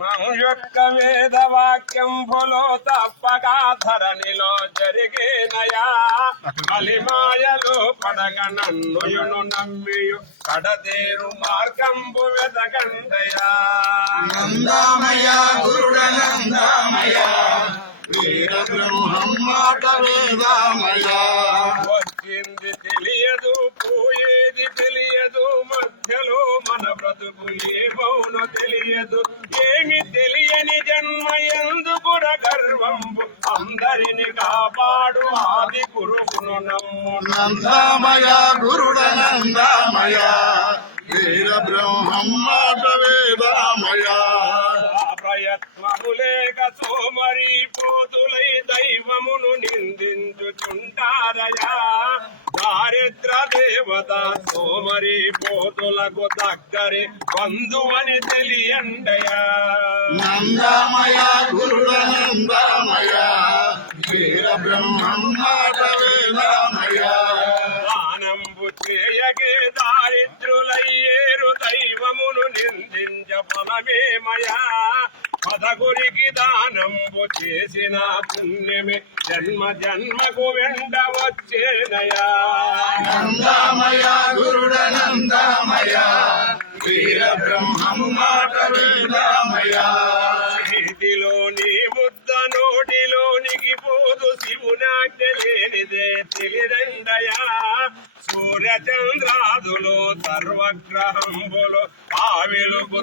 మం యొక్క వేద వాక్యంబులో తప్పగా ధరణిలో జరిగినయా. కలిమాయలు పడగ నన్నుయును నమ్మియు కడతేరు మార్గంబు వెదగండయా నందామయ గురుడనందామయ వీర బ్రహ్మం మాట వేదామయ. వచ్చింది మన బ్రతుకు ఏమౌనో తెలియదు. ఏమి తెలియని జన్మ ఎందుకుర గర్వంబు అందరిని కాపాడు ఆది గురువును నమ్ము. నందామయ గురుడనందామయ వీర బ్రహ్మం మాట వేదామయ ప్రయత్నము లేక సోమరి పోతులై దైవమును నిందించుచుంటారయా. దారిద్ర దేవత సోమరి పోతులకు దగ్గరి బంధువని తెలియండయా. నందామయ గురుడనందామయ వీర బ్రహ్మం మాట వేదామయ. దానంబు చేయగే దారిద్రులయ్యేరు దైవమును నిందించ ఫలమేమయా. పదగురికి దానంబు చేసిన పుణ్యమే. జన్మ జన్మకు వెంట వచ్చేనయా. నందామయ గురుడనందామయ వీర బ్రహ్మం మాట వేదామయ. చేతిలో నీ బుద్ధ నోటిలోనికి పోదు శివునాజ్ఞ లేనిదే తెలిదండయా. సూర్య చంద్రాదులు సర్వగ్రహంబులు ఆ వెలుగు